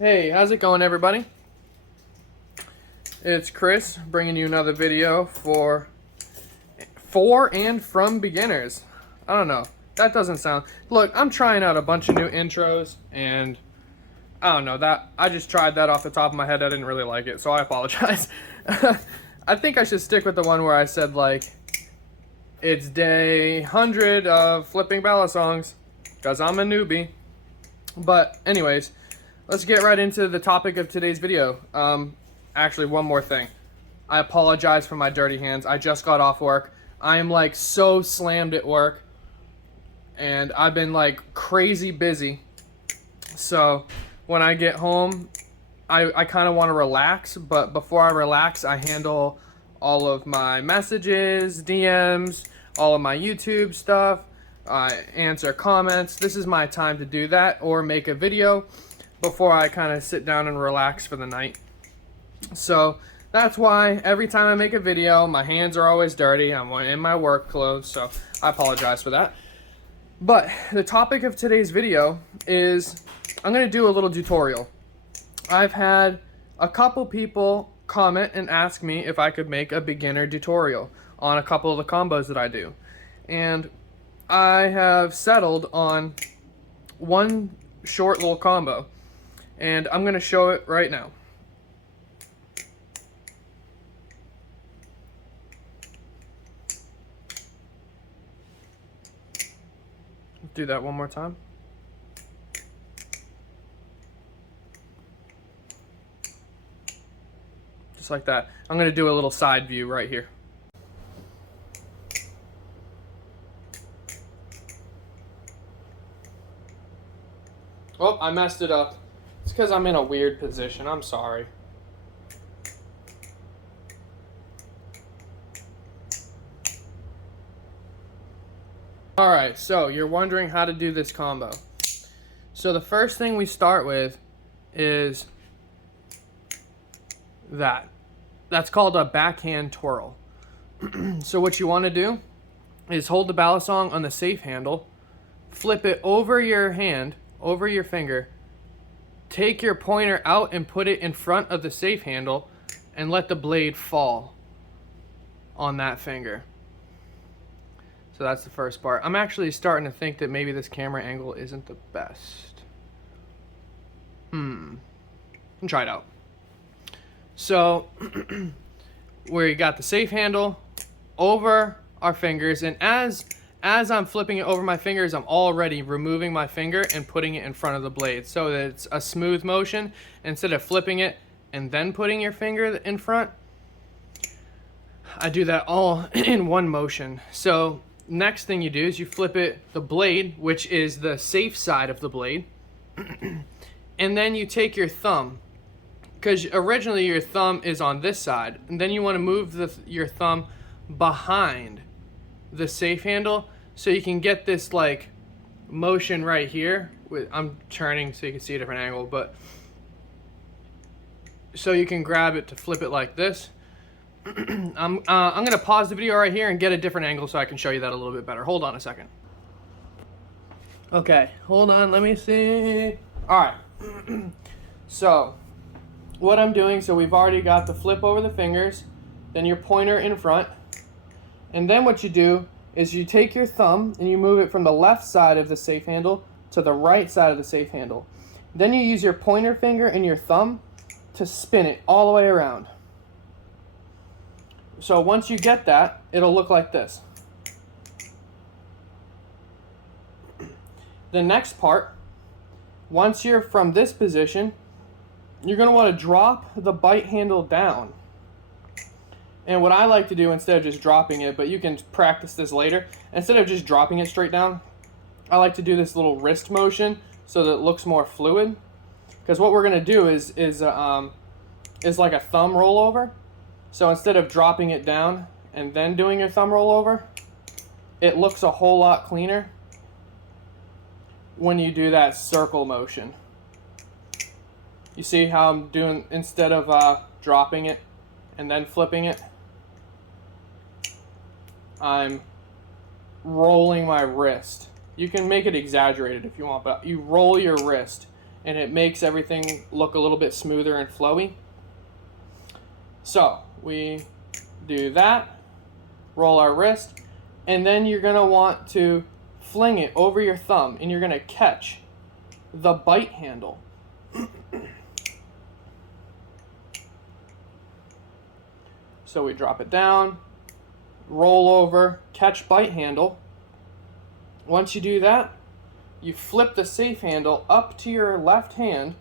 Hey, how's it going, everybody? It's Chris bringing you another video for and from beginners. I don't know. That doesn't sound... Look, I'm trying out a bunch of new intros, and I don't know. I just tried that off the top of my head. I didn't really like it, so I apologize. I think I should stick with the one where I said, like, it's day 100 of flipping Balisongs, because I'm a newbie. But anyways, let's get right into the topic of today's video. Actually, one more thing. I apologize for my dirty hands. I just got off work. I am like so slammed at work, and I've been like crazy busy. So when I get home, I kind of want to relax, but before I relax, I handle all of my messages, DMs, all of my YouTube stuff, answer comments. This is my time to do that or make a video before I kind of sit down and relax for the night. So that's why every time I make a video, my hands are always dirty. I'm in my work clothes, so I apologize for that. But the topic of today's video is I'm going to do a little tutorial. I've had a couple people comment and ask me if I could make a beginner tutorial on a couple of the combos that I do. And I have settled on one short little combo, and I'm going to show it right now. Do that one more time. Just like that. I'm going to do a little side view right here. Oh, I messed it up. It's because I'm in a weird position. I'm sorry. Alright, so you're wondering how to do this combo. So the first thing we start with is that. That's called a backhand twirl. So what you want to do is hold the Balisong on the safe handle, flip it over your hand, over your finger, take your pointer out and put it in front of the safe handle, and let the blade fall on that finger. So that's the first part. I'm actually starting to think that maybe this camera angle isn't the best. Try it out. So, where you got the safe handle over our fingers, and as I'm flipping it over my fingers, I'm already removing my finger and putting it in front of the blade so that it's a smooth motion instead of flipping it and then putting your finger in front. I do that all in one motion. So next thing you do is you flip it, the blade, which is the safe side of the blade, and then you take your thumb, because originally your thumb is on this side, and then you want to move your thumb behind the safe handle so you can get this like motion right here. I'm turning so you can see a different angle, but so you can grab it to flip it like this. I'm gonna pause the video right here and get a different angle so I can show you that a little bit better. Hold on a second. Okay, hold on, let me see. Alright, so what I'm doing, so we've already got the flip over the fingers, then your pointer in front, and then what you do is you take your thumb and you move it from the left side of the safe handle to the right side of the safe handle. Then you use your pointer finger and your thumb to spin it all the way around. So once you get that, it'll look like this. The next part, once you're from this position, you're going to want to drop the bite handle down. And what I like to do, instead of just dropping it, but you can practice this later, instead of just dropping it straight down, I like to do this little wrist motion so that it looks more fluid. Because what we're going to do is like a thumb rollover. So instead of dropping it down and then doing your thumb rollover, it looks a whole lot cleaner when you do that circle motion. You see how I'm doing, instead of dropping it and then flipping it, I'm rolling my wrist. You can make it exaggerated if you want, but you roll your wrist and it makes everything look a little bit smoother and flowy. So we do that, roll our wrist, and then you're going to want to fling it over your thumb, and you're going to catch the bite handle. So we drop it down, roll over, catch bite handle. Once you do that, you flip the safe handle up to your left hand,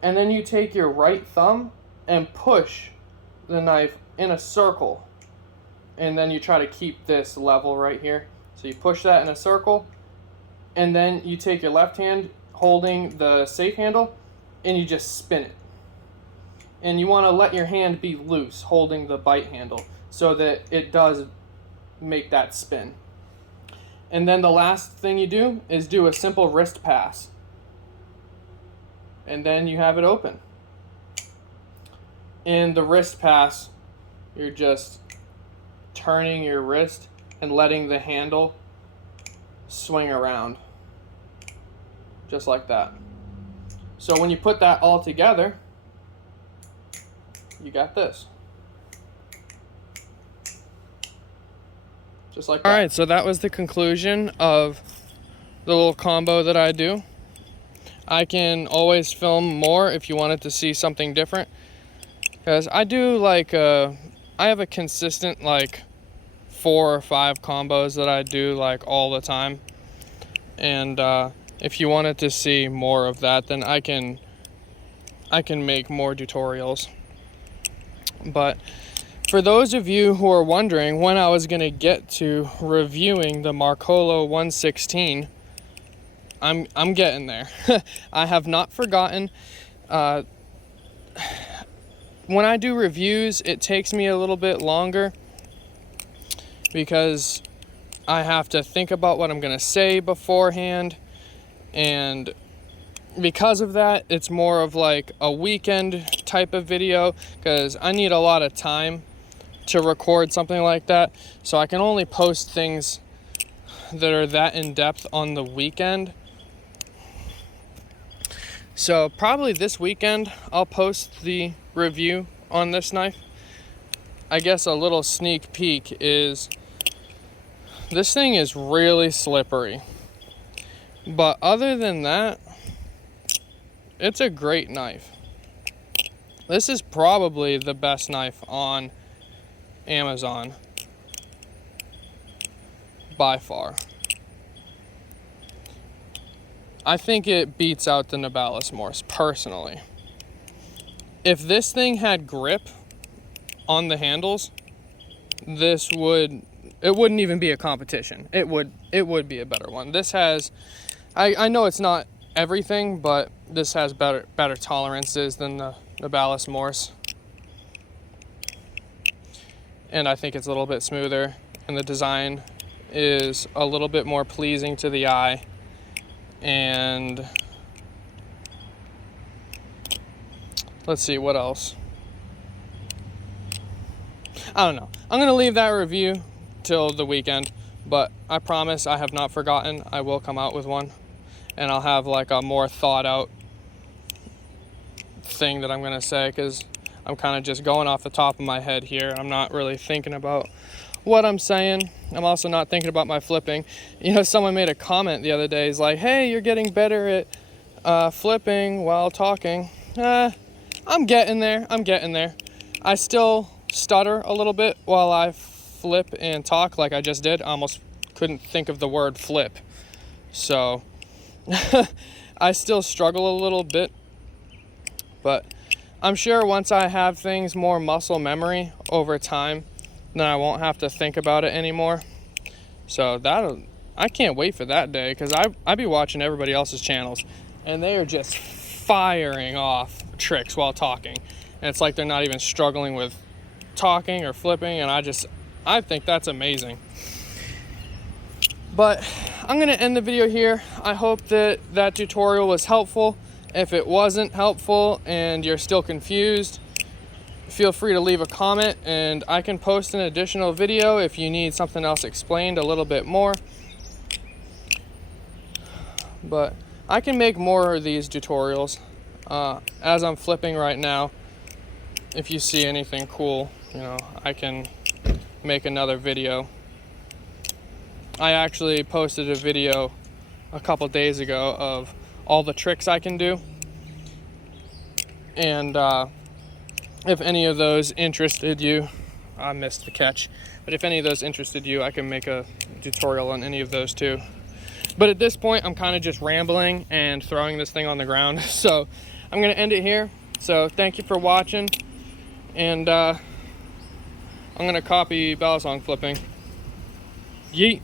and then you take your right thumb and push the knife in a circle. And then you try to keep this level right here. So you push that in a circle, and then you take your left hand holding the safe handle, and you just spin it. And you want to let your hand be loose holding the bite handle so that it does make that spin. And then the last thing you do is do a simple wrist pass. And then you have it open. In the wrist pass, you're just turning your wrist and letting the handle swing around. Just like that. So when you put that all together, you got this. Just like that. Alright, so that was the conclusion of the little combo that I do. I can always film more if you wanted to see something different. Because I do like, I have a consistent like 4 or 5 combos that I do like all the time. And if you wanted to see more of that, then I can make more tutorials. But for those of you who are wondering when I was going to get to reviewing the Marcolo 116, I'm getting there. I have not forgotten. When I do reviews, it takes me a little bit longer because I have to think about what I'm going to say beforehand, and because of that, it's more of like a weekend type of video because I need a lot of time to record something like that. So I can only post things that are that in depth on the weekend. So probably this weekend I'll post the review on this knife. I guess a little sneak peek is this thing is really slippery. But other than that, it's a great knife. This is probably the best knife on Amazon by far. I think it beats out the Balisong Morse personally. If this thing had grip on the handles, it wouldn't even be a competition. It would be a better one. This has, I know it's not everything, but this has better tolerances than the Balisong Morse. And I think it's a little bit smoother, and the design is a little bit more pleasing to the eye. And let's see what else. I don't know. I'm gonna leave that review till the weekend, but I promise I have not forgotten. I will come out with one, and I'll have like a more thought out thing that I'm gonna say, because I'm kind of just going off the top of my head here. I'm not really thinking about what I'm saying. I'm also not thinking about my flipping. You know, someone made a comment the other day. He's like, hey, you're getting better at flipping while talking. I'm getting there. I still stutter a little bit while I flip and talk like I just did. I almost couldn't think of the word flip. So I still struggle a little bit, but I'm sure once I have things more muscle memory over time, then I won't have to think about it anymore. So I can't wait for that day, because I be watching everybody else's channels and they are just firing off tricks while talking, and it's like they're not even struggling with talking or flipping, and I think that's amazing. But I'm gonna end the video here. I hope that tutorial was helpful. If it wasn't helpful and you're still confused, feel free to leave a comment and I can post an additional video if you need something else explained a little bit more. But I can make more of these tutorials. As I'm flipping right now, if you see anything cool, you know, I can make another video. I actually posted a video a couple days ago of all the tricks I can do, and if any of those interested you, I missed the catch, but if any of those interested you, I can make a tutorial on any of those too. But at this point, I'm kind of just rambling and throwing this thing on the ground, so I'm gonna end it here. So thank you for watching, and I'm gonna copy Balisong flipping. Yeet.